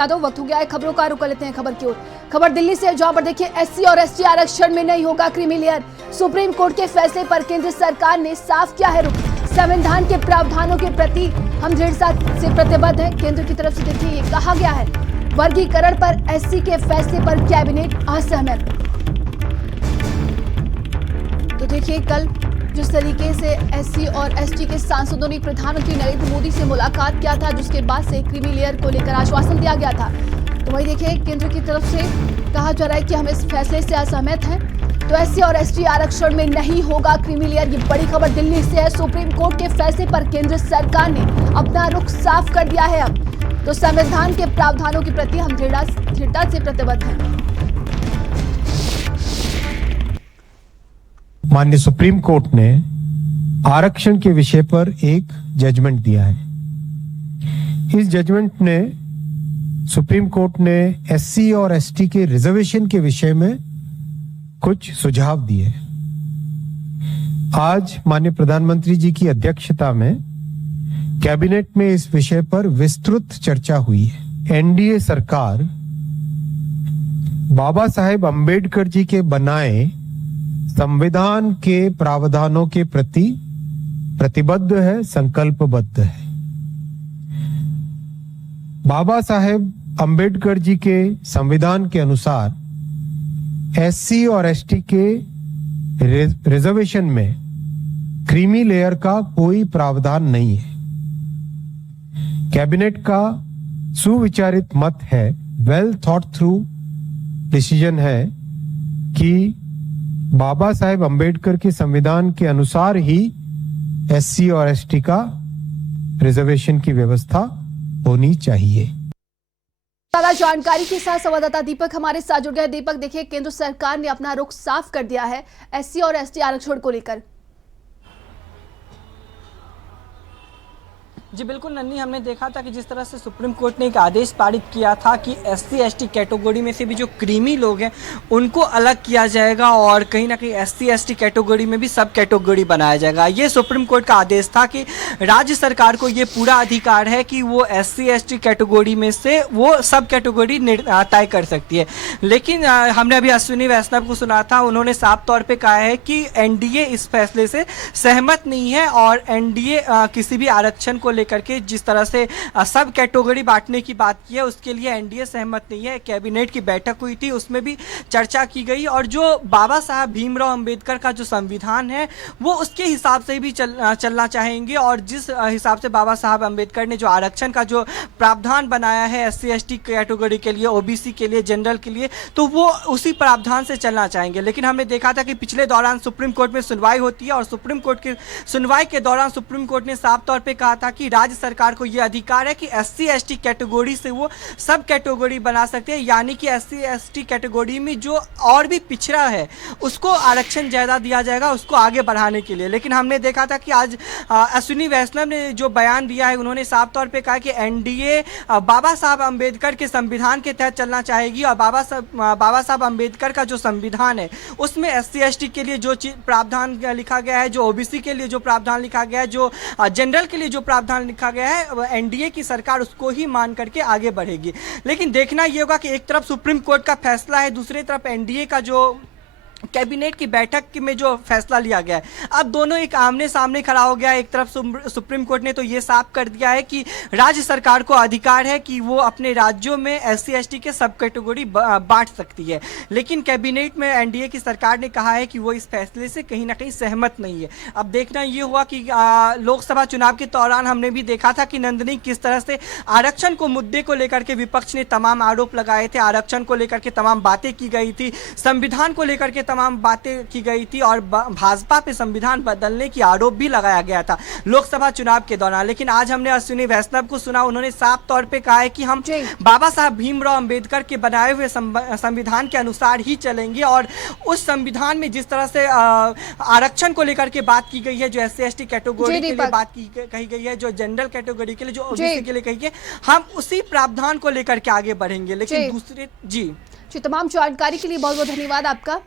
यादव, वक्त हो गया है खबरों का। रुक लेते हैं खबर की ओर। खबर दिल्ली से, जहां पर देखिए एससी और एसटी आरक्षण में नहीं होगा क्रीमी लेयर। सुप्रीम कोर्ट के फैसले पर केंद्र सरकार ने साफ किया है रुख। संविधान के प्रावधानों के प्रति हम दृढ़ से प्रतिबद्ध हैं। केंद्र की तरफ से देखिए ये कहा गया है। वर्गीकरण पर एससी के फैसले पर कैबिनेट असहमत। तो देखिए कल जिस तरीके से एससी और एसटी के सांसदों ने प्रधानमंत्री नरेंद्र मोदी से मुलाकात किया था, जिसके बाद से क्रीमी लेयर को लेकर आश्वासन दिया गया था, तो वही देखिए केंद्र की तरफ से कहा जा रहा है कि हम इस फैसले से असहमत हैं। तो एससी और एसटी आरक्षण में नहीं होगा क्रीमी लेयर। ये बड़ी खबर दिल्ली से है। सुप्रीम कोर्ट के फैसले पर केंद्र सरकार ने अपना रुख साफ कर दिया है। अब तो संविधान के प्रावधानों के प्रति हम दृढ़ता से प्रतिबद्ध हैं। माननीय सुप्रीम कोर्ट ने आरक्षण के विषय पर एक जजमेंट दिया है। इस जजमेंट ने सुप्रीम कोर्ट ने एससी और एसटी के रिजर्वेशन के विषय में कुछ सुझाव दिए। आज माननीय प्रधानमंत्री जी की अध्यक्षता में कैबिनेट में इस विषय पर विस्तृत चर्चा हुई है। एनडीए सरकार बाबा साहेब अंबेडकर जी के बनाए संविधान के प्रावधानों के प्रति प्रतिबद्ध है, संकल्पबद्ध है। बाबा साहेब अंबेडकर जी के संविधान के अनुसार एससी और एसटी के रिजर्वेशन में क्रीमी लेयर का कोई प्रावधान नहीं है। कैबिनेट का सुविचारित मत है, वेल थॉट थ्रू डिसीजन है कि बाबा साहेब अंबेडकर के संविधान के अनुसार ही एससी और एसटी का रिजर्वेशन की व्यवस्था होनी चाहिए। ज्यादा जानकारी के साथ संवाददाता दीपक हमारे साथ जुड़ गए। दीपक, देखिए केंद्र सरकार ने अपना रुख साफ कर दिया है एससी और एसटी आरक्षण को लेकर। जी बिल्कुल नन्ही, हमने देखा था कि जिस तरह से सुप्रीम कोर्ट ने एक आदेश पारित किया था कि एससी एसटी कैटेगरी में से भी जो क्रीमी लोग हैं उनको अलग किया जाएगा और कहीं ना कहीं एससी एसटी कैटेगरी में भी सब कैटेगरी बनाया जाएगा। ये सुप्रीम कोर्ट का आदेश था कि राज्य सरकार को ये पूरा अधिकार है कि वो एससी एसटी कैटेगरी में से वो सब कैटेगरी तय कर सकती है। लेकिन हमने अभी अश्विनी वैष्णव को सुना था, उन्होंने साफ तौर पर कहा है कि एनडीए इस फैसले से सहमत नहीं है और एनडीए किसी भी आरक्षण को लेकर के जिस तरह से सब कैटेगरी बांटने की बात की है उसके लिए एनडीए सहमत नहीं है। कैबिनेट की बैठक हुई थी, उसमें भी चर्चा की गई और जो बाबा साहब भीमराव अंबेडकर का जो संविधान है वो उसके हिसाब से भी चलना चाहेंगे और जिस हिसाब से बाबा साहब अंबेडकर ने जो आरक्षण का जो प्रावधान बनाया है एससी एसटी कैटेगरी के लिए, ओबीसी के लिए, जनरल के लिए, तो वो उसी प्रावधान से चलना चाहेंगे। लेकिन हमने देखा था कि पिछले दौरान सुप्रीम कोर्ट में सुनवाई होती है और सुप्रीम कोर्ट की सुनवाई के दौरान सुप्रीम कोर्ट ने साफ तौर पर कहा था कि राज्य सरकार को यह अधिकार है कि एससी एसटी कैटेगरी से वो सब कैटेगरी बना सकते हैं, यानी कि एससी एसटी कैटेगरी में जो और भी पिछड़ा है उसको आरक्षण ज्यादा दिया जाएगा उसको आगे बढ़ाने के लिए। लेकिन हमने देखा था कि आज अश्विनी वैष्णव ने जो बयान दिया है उन्होंने साफ तौर पे कहा कि एनडीए बाबा साहब अंबेडकर के संविधान के तहत चलना चाहेगी और बाबा साहब अंबेडकर का जो संविधान है उसमें एससी एसटी के लिए जो प्रावधान लिखा गया है, जो ओबीसी के लिए जो प्रावधान लिखा गया है, जो जनरल के लिए जो प्रावधान लिखा गया है, एनडीए की सरकार उसको ही मान करके आगे बढ़ेगी। लेकिन देखना ये होगा कि एक तरफ सुप्रीम कोर्ट का फैसला है, दूसरी तरफ एनडीए का जो कैबिनेट की बैठक में जो फैसला लिया गया है, अब दोनों एक आमने सामने खड़ा हो गया है। एक तरफ सुप्रीम कोर्ट ने तो ये साफ कर दिया है कि राज्य सरकार को अधिकार है कि वो अपने राज्यों में एससी एसटी के सब कैटेगरी बांट सकती है। लेकिन कैबिनेट में एनडीए की सरकार ने कहा है कि वो इस फैसले से कहीं ना कहीं सहमत नहीं है। अब देखना ये हुआ कि लोकसभा चुनाव के दौरान हमने भी देखा था कि नंदिनी किस तरह से आरक्षण को मुद्दे को लेकर के विपक्ष ने तमाम आरोप लगाए थे, आरक्षण को लेकर के तमाम बातें की गई थी, संविधान को लेकर के तमाम बातें की गई थी और भाजपा पे संविधान बदलने की आरोप भी लगाया गया था लोकसभा चुनाव के दौरान। लेकिन आज हमने अश्विनी वैष्णव को सुना, उन्होंने साफ तौर पे कहा है कि हम बाबा साहब भीमराव अंबेडकर के बनाए हुए संविधान के अनुसार ही चलेंगे और उस संविधान में जिस तरह से आरक्षण को लेकर के बात की गई है, जो एससी एसटी कैटेगरी के लिए बात कही गई है, जो जनरल कैटेगरी के लिए, जो ओबीसी के लिए कही है, हम उसी प्रावधान को लेकर के आगे बढ़ेंगे। लेकिन दूसरे जी तमाम जानकारी के लिए बहुत बहुत धन्यवाद आपका।